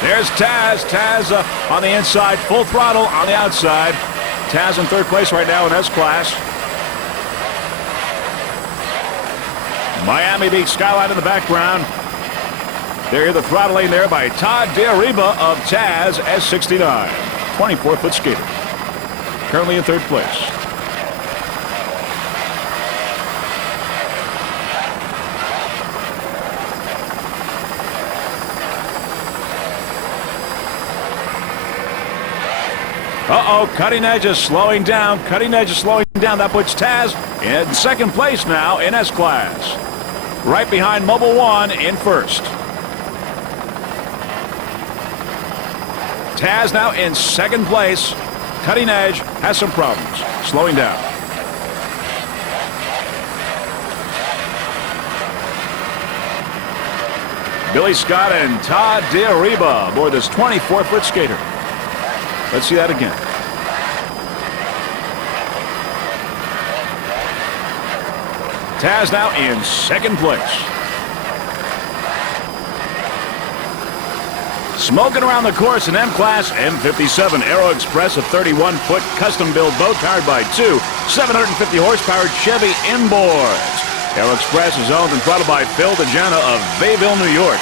There's Taz. Taz on the inside, full throttle on the outside. Taz in third place right now in S-Class. Miami Beach skyline in the background. There, the throttling there by Todd DeRiba of Taz S69. 24-foot skater. Currently in third place. Uh-oh, Cutting Edge is slowing down. Cutting Edge is slowing down. That puts Taz in second place now in S-Class. Right behind Mobil 1 in first. Taz now in second place. Cutting Edge has some problems. Slowing down. Billy Scott and Todd DeRiba aboard this 24-foot skater. Let's see that again. Taz now in second place. Smoking around the course in M-Class M57 Aero Express, a 31-foot custom-built boat powered by two 750-horsepower Chevy inboards. Aero Express is owned and throttled by Phil DeJana of Bayville, New York.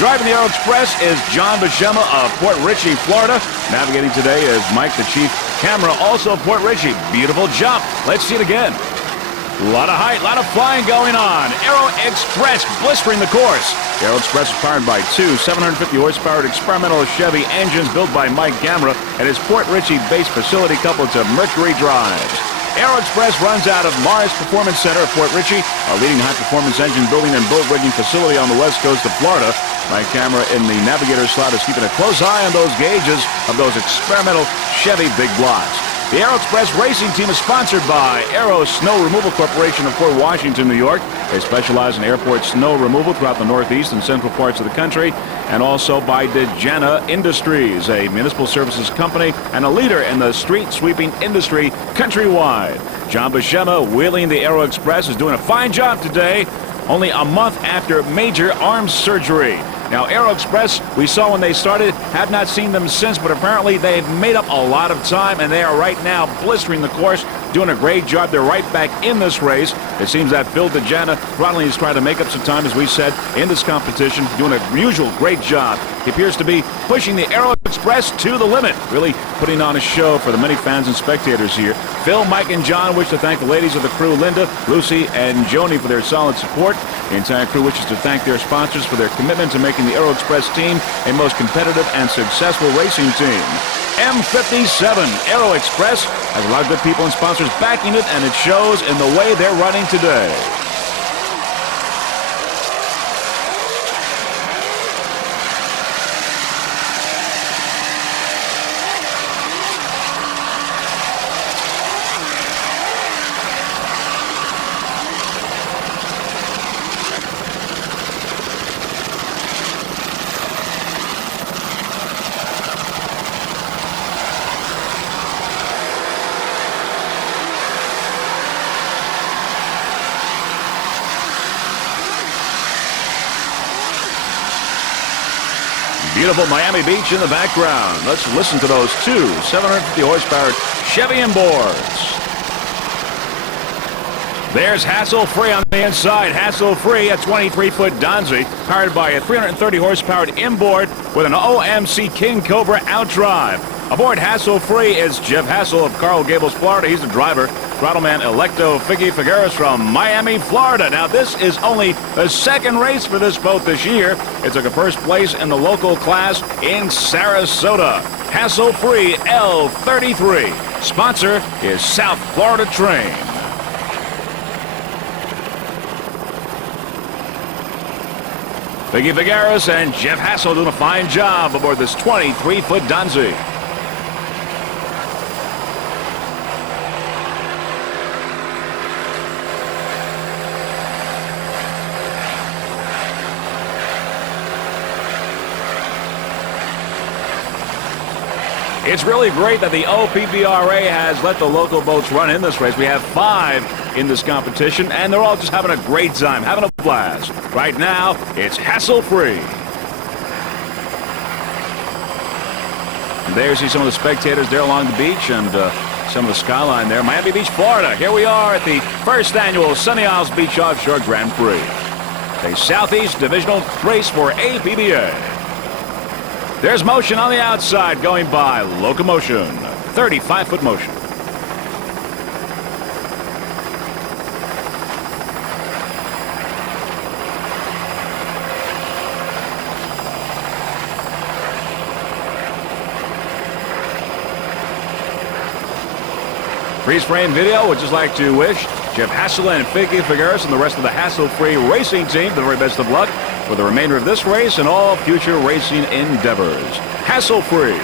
Driving the Aero Express is John Buscema of Port Richey, Florida. Navigating today is Mike, the chief camera, also of Port Richey. Beautiful jump. Let's see it again. A lot of height, a lot of flying going on. Aero Express blistering the course. The Aero Express is powered by two 750-horsepower experimental Chevy engines built by Mike Gamera at his Port Richey-based facility coupled to Mercury drives. Aero Express runs out of Morris Performance Center of Port Richey, a leading high-performance engine building and boat rigging facility on the west coast of Florida. My camera in the navigator slot is keeping a close eye on those gauges of those experimental Chevy big blocks. The Aero Express racing team is sponsored by Aero Snow Removal Corporation of Port Washington, New York. They specialize in airport snow removal throughout the northeast and central parts of the country. And also by DeJana Industries, a municipal services company and a leader in the street sweeping industry countrywide. John Buscema, wheeling the Aero Express, is doing a fine job today, only a month after major arm surgery. Now, Aero Express, we saw when they started, have not seen them since, but apparently they've made up a lot of time, and they are right now blistering the course, doing a great job. They're right back in this race. It seems that Phil DeJana throttling is trying to make up some time, as we said, in this competition, doing a usual great job. He appears to be pushing the Aero Express to the limit, really putting on a show for the many fans and spectators here. Phil, Mike, and John wish to thank the ladies of the crew, Linda, Lucy, and Joni, for their solid support. The entire crew wishes to thank their sponsors for their commitment to making the Aero Express team a most competitive and successful racing team. M57 Aero Express has a lot of good people and sponsors backing it, and it shows in the way they're running today. Beautiful Miami Beach in the background. Let's listen to those two 750 horsepower Chevy inboards. There's hassle-free on the inside. Hassle-free, a 23-foot Donzi, powered by a 330 horsepower inboard with an OMC King Cobra outdrive. Aboard hassle-free is Jeff Hassel of Coral Gables, Florida. He's the driver. Throttleman Electo Figgy Figueres from Miami, Florida. Now, this is only the second race for this boat this year. It took a first place in the local class in Sarasota. Hassle-free L33. Sponsor is South Florida Train. Figgy Figueres and Jeff Hassel doing a fine job aboard this 23-foot Donzi. It's really great that the APBA has let the local boats run in this race. We have 5 in this competition, and they're all just having a great time, having a blast. Right now, it's hassle-free. And there you see some of the spectators there along the beach and some of the skyline there. Miami Beach, Florida. Here we are at the first annual Sunny Isles Beach Offshore Grand Prix. A Southeast Divisional race for APBA. There's motion on the outside going by. Locomotion. 35-foot motion. Freeze frame video would just like to wish Jeff Hassel and Figgy Figueres and the rest of the hassle-free racing team the very best of luck for the remainder of this race and all future racing endeavors. Hassle-free.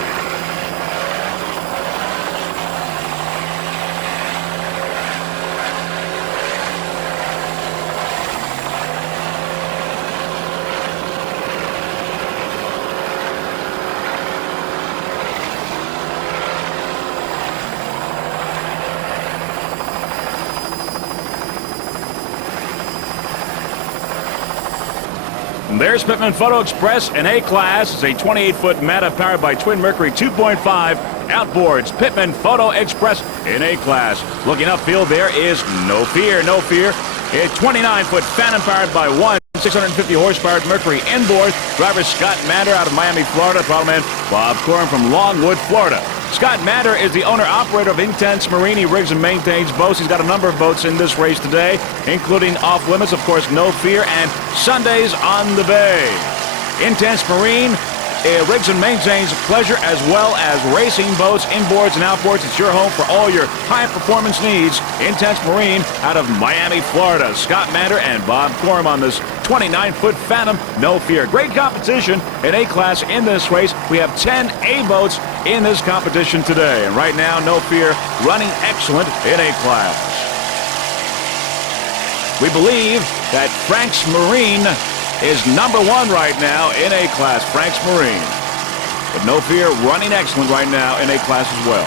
There's Pittman Photo Express in A-Class. It's a 28-foot Meta powered by Twin Mercury 2.5 outboards. Pittman Photo Express in A-Class. Looking upfield, there is No Fear, No Fear. A 29-foot Phantom powered by 650 horsepower Mercury inboard. Driver Scott Mander out of Miami, Florida. Throttleman Bob Coram from Longwood, Florida. Scott Mander is the owner-operator of Intense Marine. He rigs and maintains boats. He's got a number of boats in this race today, including Off Limits, of course, No Fear, and Sundays on the Bay. Intense Marine rigs and maintains pleasure as well as racing boats, inboards, and outboards. It's your home for all your high-performance needs. Intense Marine out of Miami, Florida. Scott Mander and Bob Coram on this 29-foot Phantom, No Fear. Great competition in A-Class in this race. We have 10 A boats in this competition today. And right now, No Fear running excellent in A-Class. We believe that Frank's Marine is number 1 right now in A-Class, Frank's Marine. But No Fear running excellent right now in A-Class as well.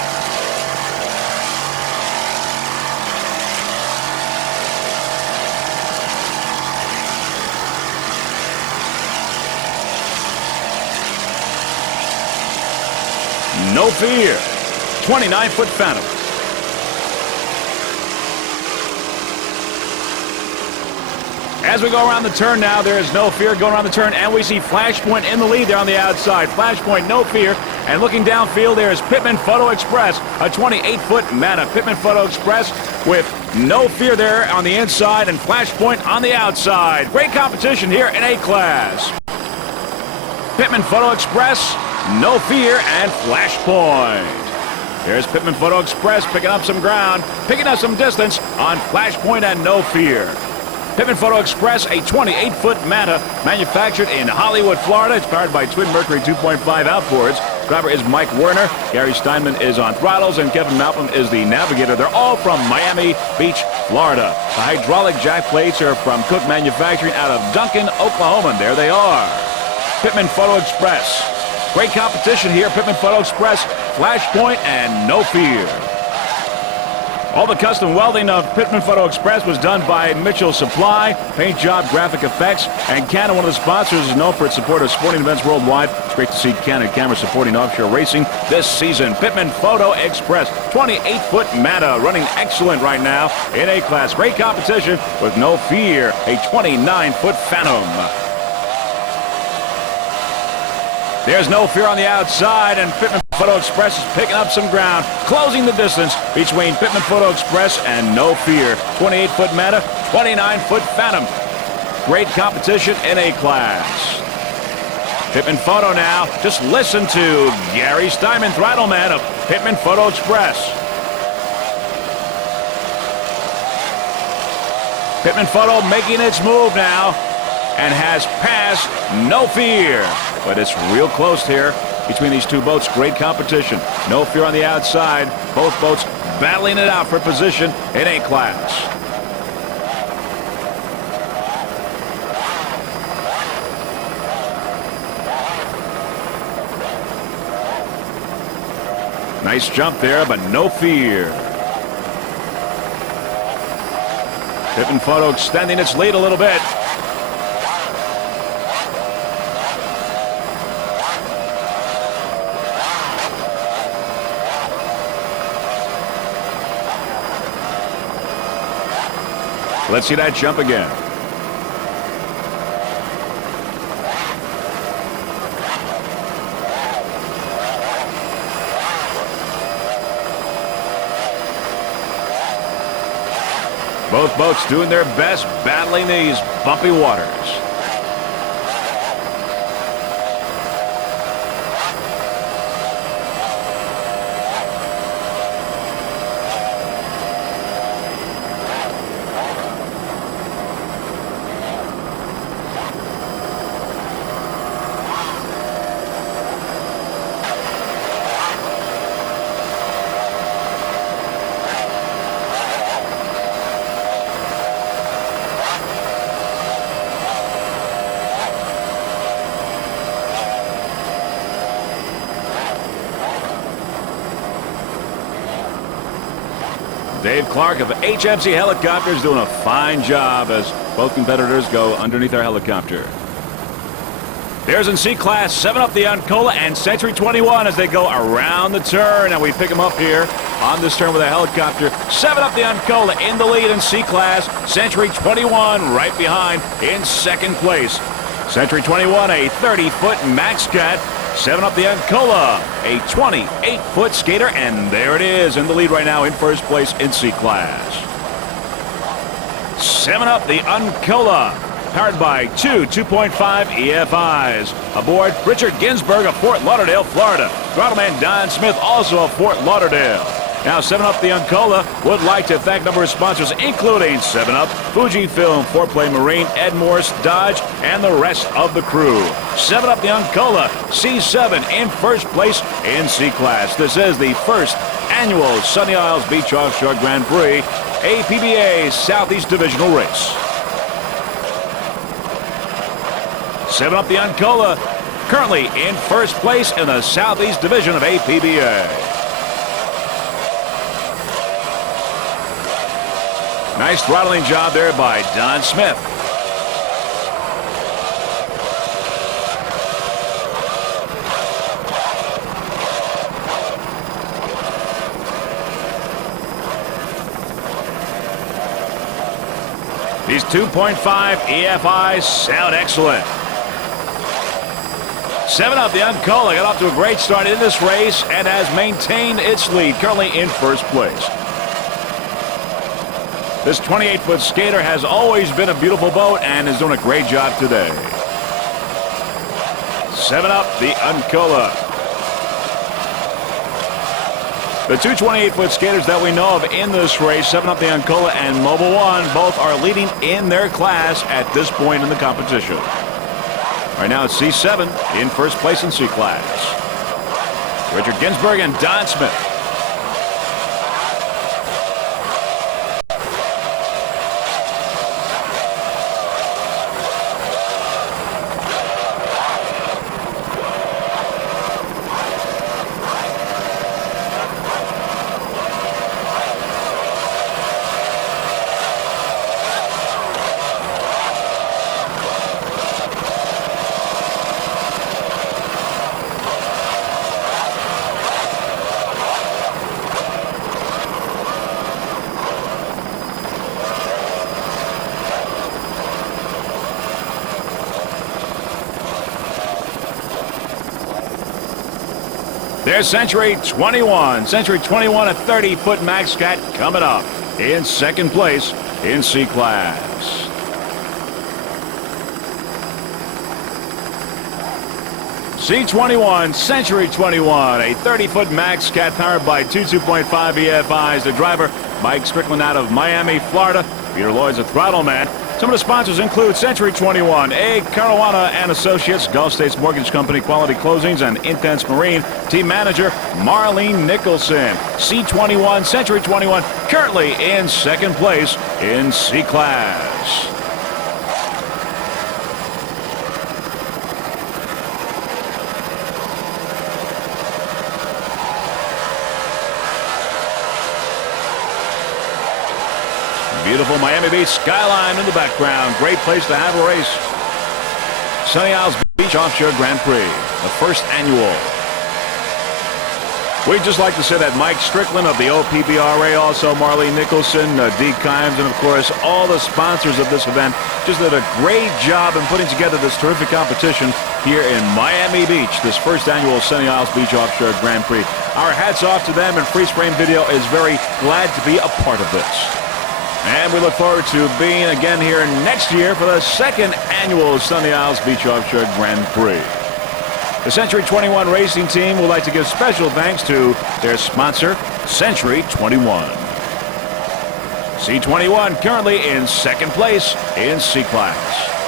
No Fear, 29-foot Phantom. As we go around the turn now, there is No Fear going around the turn, and we see Flashpoint in the lead there on the outside. Flashpoint, No Fear, and looking downfield, there is Pittman Photo Express, a 28-foot Meta. Pittman Photo Express with No Fear there on the inside and Flashpoint on the outside. Great competition here in A-Class. Pittman Photo Express, No Fear, and Flashpoint. Here's Pittman Photo Express picking up some ground, picking up some distance on Flashpoint and No Fear. Pittman Photo Express, a 28-foot Manta, manufactured in Hollywood, Florida. It's powered by Twin Mercury 2.5 outboards. Driver is Mike Werner. Gary Steinman is on throttles, and Kevin Malcolm is the navigator. They're all from Miami Beach, Florida. The hydraulic jack plates are from Cook Manufacturing out of Duncan, Oklahoma. And there they are. Pittman Photo Express. Great competition here. Pittman Photo Express, Flashpoint, and No Fear. All the custom welding of Pittman Photo Express was done by Mitchell Supply, Paint Job Graphic Effects, and Canon, one of the sponsors, is known for its support of sporting events worldwide. It's great to see Canon Camera supporting offshore racing this season. Pittman Photo Express, 28-foot Mata, running excellent right now in A-class. Great competition with no fear, a 29-foot Phantom. There's no fear on the outside, and Pittman Photo Express is picking up some ground, closing the distance between Pittman Photo Express and No Fear. 28-foot Meta, 29-foot Phantom. Great competition in A-class. Pittman Photo now. Just listen to Gary Steinman, throttleman of Pittman Photo Express. Pittman Photo making its move now and has passed No Fear. But it's real close here between these two boats. Great competition. No Fear on the outside. Both boats battling it out for position in A-class. Nice jump there, but No Fear. Pittman Photo extending its lead a little bit. Let's see that jump again. Both boats doing their best, battling these bumpy waters. Dave Clark of HMC Helicopters doing a fine job as both competitors go underneath their helicopter. There's in C-Class, 7 up the Uncola and Century 21 as they go around the turn. And we pick them up here on this turn with a helicopter. 7 up the Uncola in the lead in C-Class. Century 21 right behind in second place. Century 21, a 30-foot Max Cat. 7 up the Uncola, a 28-foot skater, and there it is in the lead right now in first place in C-Class. 7 up the Uncola, powered by two 2.5 EFIs. Aboard Richard Ginsburg of Fort Lauderdale, Florida. Throttleman Don Smith, also of Fort Lauderdale. Now 7 Up the Uncola would like to thank a number of sponsors, including 7 Up, Fujifilm, 4Play Marine, Ed Morris, Dodge, and the rest of the crew. 7 Up the Uncola, C7 in first place in C-Class. This is the first annual Sunny Isles Beach Offshore Grand Prix, APBA Southeast Divisional race. 7 Up the Uncola, currently in first place in the Southeast Division of APBA. Nice throttling job there by Don Smith. These 2.5 EFIs sound excellent. 7 Up the Uncola got off to a great start in this race and has maintained its lead, currently in first place. This 28-foot skater has always been a beautiful boat and is doing a great job today. 7 Up the Uncola. The two 28-foot skaters that we know of in this race, 7 Up the Uncola and Mobile One, both are leading in their class at this point in the competition. Right now it's C7 in first place in C-Class. Richard Ginsburg and Don Smith. There's Century 21. Century 21, a 30-foot max cat coming up in second place in C class. C21, Century 21, a 30-foot max cat powered by two 2.5 EFIs. The driver, Mike Strickland out of Miami, Florida. Peter Lloyd's a throttle man. Some of the sponsors include Century 21, A. Caruana and Associates, Gulf States Mortgage Company, Quality Closings, and Intense Marine. Team manager, Marlene Nicholson. C21, Century 21, currently in second place in C class. Beautiful Miami Beach skyline in the background. Great place to have a race. Sunny Isles Beach Offshore Grand Prix, the first annual. We'd just like to say that Mike Strickland of the OPBRA, also Marlene Nicholson, D. Kimes, and of course all the sponsors of this event just did a great job in putting together this terrific competition here in Miami Beach, this first annual Sunny Isles Beach Offshore Grand Prix. Our hats off to them, and Freeze Frame Video is very glad to be a part of this. And we look forward to being again here next year for the second annual Sunny Isles Beach Offshore Grand Prix. The Century 21 racing team would like to give special thanks to their sponsor, Century 21. C21 currently in second place in C class.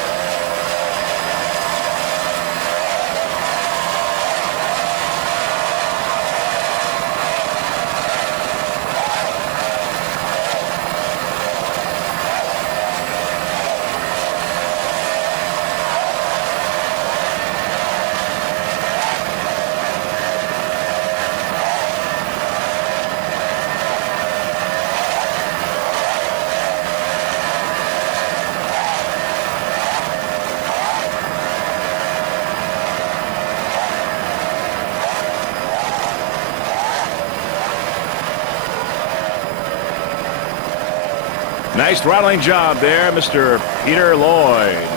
Nice throttling job there, Mr. Peter Lloyd.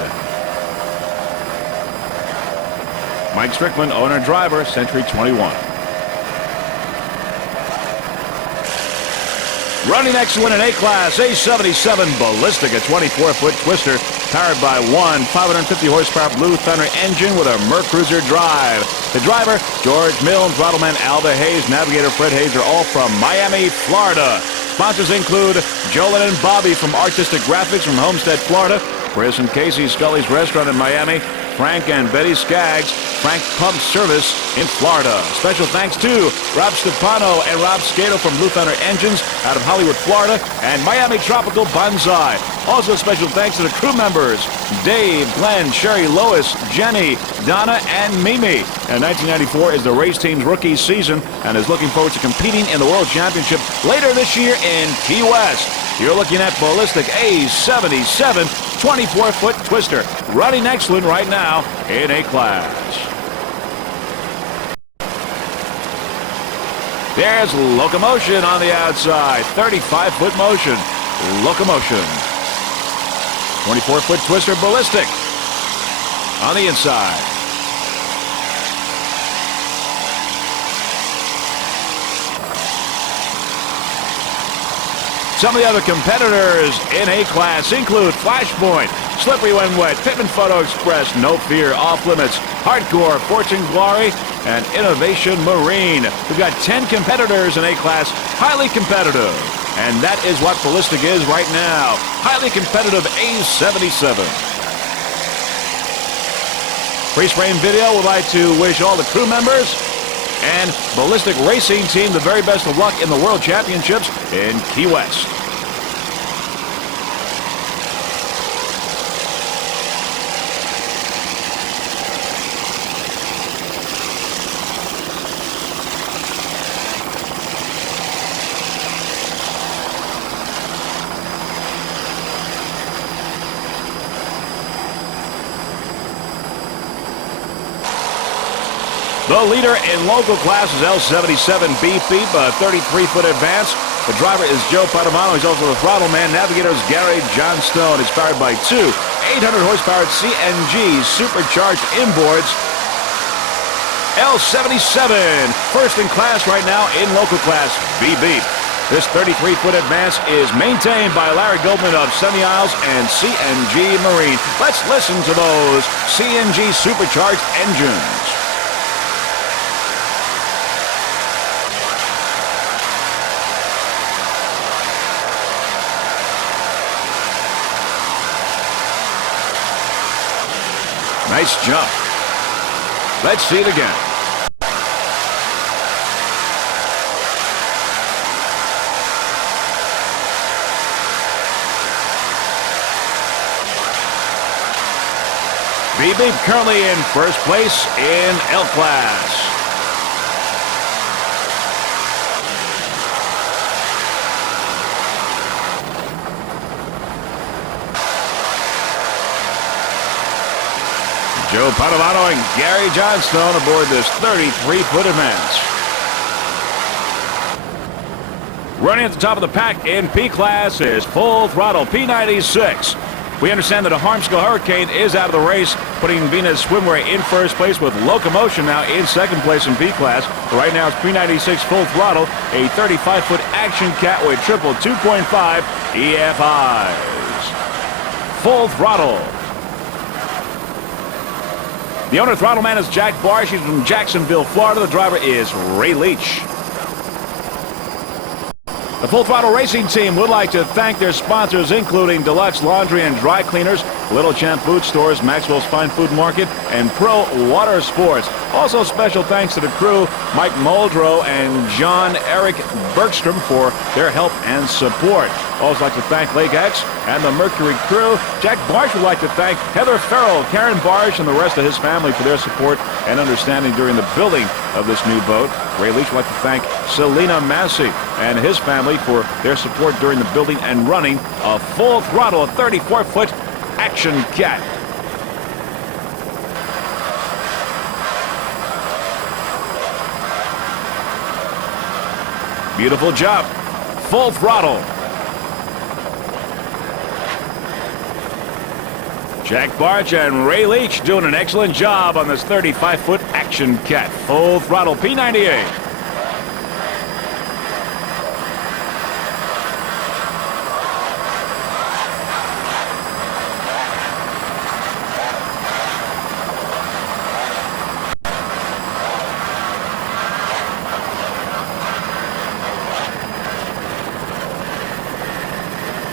Mike Strickland, owner-driver, Century 21. Running excellent in A-Class, A77 Ballistic, a 24-foot twister powered by one 550-horsepower Blue Thunder engine with a Mercruiser drive. The driver, George Milne, throttleman Alda Hayes, navigator Fred Hayes are all from Miami, Florida. Sponsors include Jolyn and Bobby from Artistic Graphics from Homestead, Florida, Chris and Casey Scully's Restaurant in Miami, Frank and Betty Skaggs, Frank Pump Service in Florida. Special thanks to Rob Stefano and Rob Skato from Blue Thunder Engines out of Hollywood, Florida, and Miami Tropical Bonsai. Also special thanks to the crew members, Dave, Glenn, Sherry, Lois, Jenny, Donna, and Mimi. And 1994 is the race team's rookie season and is looking forward to competing in the World Championship later this year in Key West. You're looking at Ballistic A77 24-foot twister, running excellent right now in A-Class. There's Locomotion on the outside, 35-foot motion, Locomotion. 24-foot twister Ballistic on the inside. Some of the other competitors in A-Class include Flashpoint, Slippery When Wet, Pittman Photo Express, No Fear, Off Limits, Hardcore, Fortune Glory, and Innovation Marine. We've got 10 competitors in A-Class, highly competitive. And that is what Ballistic is right now, highly competitive A77. Freeze Frame Video would like to wish all the crew members and Ballistic Racing Team the very best of luck in the World Championships in Key West. The leader in local class is L77 Beep Beep, a 33-foot advance. The driver is Joe Padamano. He's also the throttle man. Navigator is Gary Johnstone. It's powered by two 800-horsepower CNG supercharged inboards. L77, first in class right now in local class BB. This 33-foot advance is maintained by Larry Goldman of Sunny Isles and CNG Marine. Let's listen to those CNG supercharged engines. Nice jump. Let's see it again. BB currently in first place in L class. Joe Padovano and Gary Johnstone aboard this 33-foot advance. Running at the top of the pack in P class is Full Throttle P96. We understand that a Harmsco Hurricane is out of the race, putting Venus Swimwear in first place with Locomotion now in second place in P class. Right now it's P96 Full Throttle, a 35-foot Action Cat with triple 2.5 EFIs. Full Throttle. The owner throttle man is Jack Barsh. He's from Jacksonville, Florida. The driver is Ray Leach. The Full Throttle Racing team would like to thank their sponsors, including Deluxe Laundry and Dry Cleaners, Little Champ Food Stores, Maxwell's Fine Food Market, and Pro Water Sports. Also special thanks to the crew, Mike Muldrow and John Eric Bergstrom, for their help and support. Also like to thank Lake X and the Mercury crew. Jack Barsh would like to thank Heather Farrell, Karen Barsh, and the rest of his family for their support and understanding during the building of this new boat. Ray Leach would like to thank Selena Massey and his family for their support during the building and running of Full Throttle, a 34-foot Action Cat. Beautiful job. Full Throttle. Jack Barch and Ray Leach doing an excellent job on this 35-foot Action Cat. Full Throttle P98.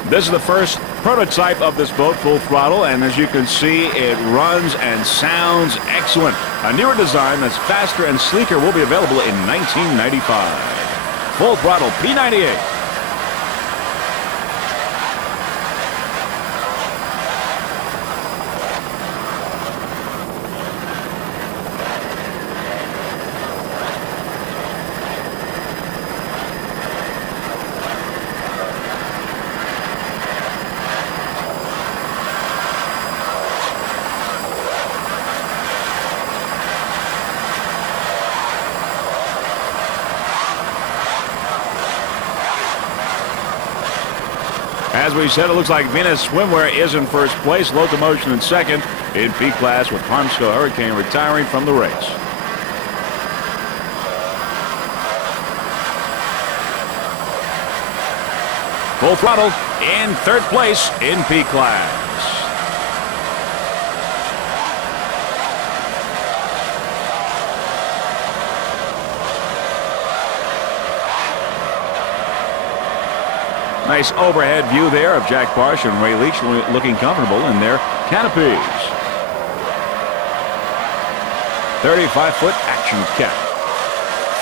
This is the first prototype of this boat, Full Throttle, and as you can see, it runs and sounds excellent. A newer design that's faster and sleeker will be available in 1995. Full Throttle P98. As we said, it looks like Venus Swimwear is in first place, Locomotion in second in P class, with Harmsco Hurricane retiring from the race. Full Throttle in third place in P class. Nice overhead view there of Jack Barsh and Ray Leach looking comfortable in their canopies. 35-foot Action Cat.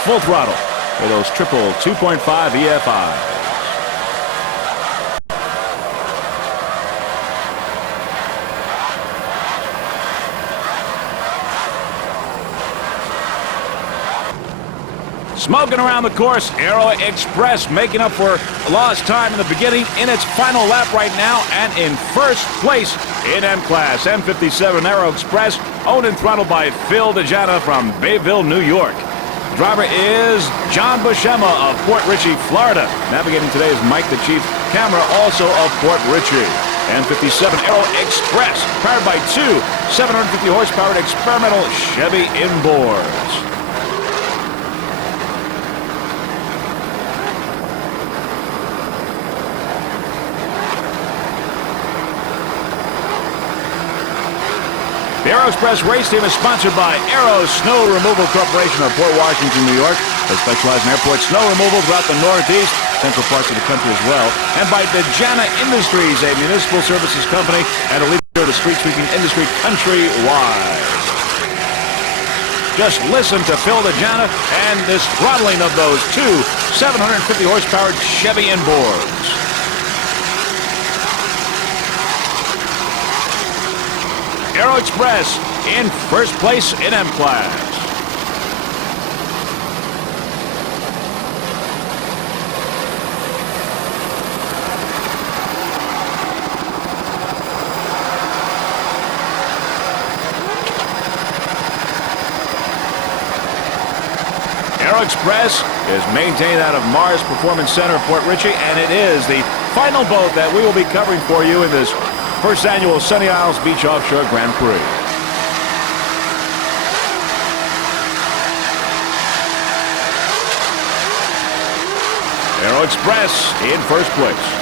Full Throttle for those triple 2.5 EFIs. Smoking around the course, Aero Express making up for lost time in the beginning in its final lap right now and in first place in M-Class. M57 Aero Express, owned and throttled by Phil DeJana from Bayville, New York. Driver is John Buscema of Port Richey, Florida. Navigating today is Mike the Chief Camera, also of Port Richey. And 57 Aero Express, powered by two 750 horsepower experimental Chevy inboards. The Aero Express race team is sponsored by Aero Snow Removal Corporation of Port Washington, New York. They specialize in airport snow removal throughout the Northeast, central parts of the country as well. And by Dejana Industries, a municipal services company and a leader of the street sweeping industry countrywide. Just listen to Phil Dejana and this throttling of those two 750 horsepower Chevy inboards. Aero Express in first place in M-Class. Aero Express is maintained out of Mars Performance Center of Port Richey, and it is the final boat that we will be covering for you in this first annual Sunny Isles Beach Offshore Grand Prix. Aero Express in first place.